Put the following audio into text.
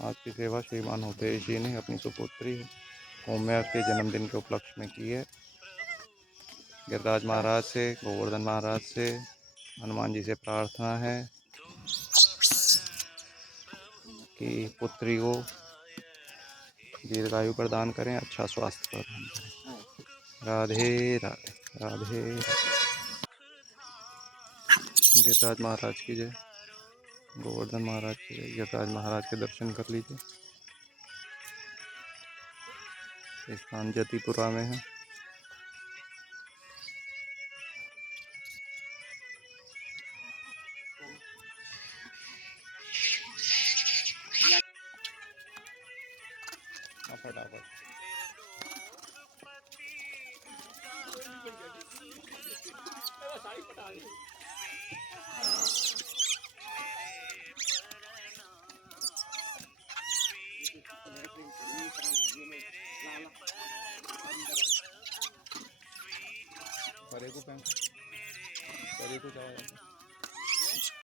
आज की सेवा श्रीमान हुतेश जी ने अपनी सुपुत्री ओम्या के जन्मदिन के उपलक्ष्य में की है। गिरिराज महाराज से, गोवर्धन महाराज से, हनुमान जी से प्रार्थना है कि पुत्री को दीर्घायु प्रदान करें, अच्छा स्वास्थ्य प्रदान करें। राधे राधे राधे राधे। गिरिराज महाराज की जय, गोवर्धन महाराज की जय। गिरिराज महाराज के दर्शन कर लीजिए। स्थान जतिपुरा में है। फटाफट परे को पहन, परे को जाओ।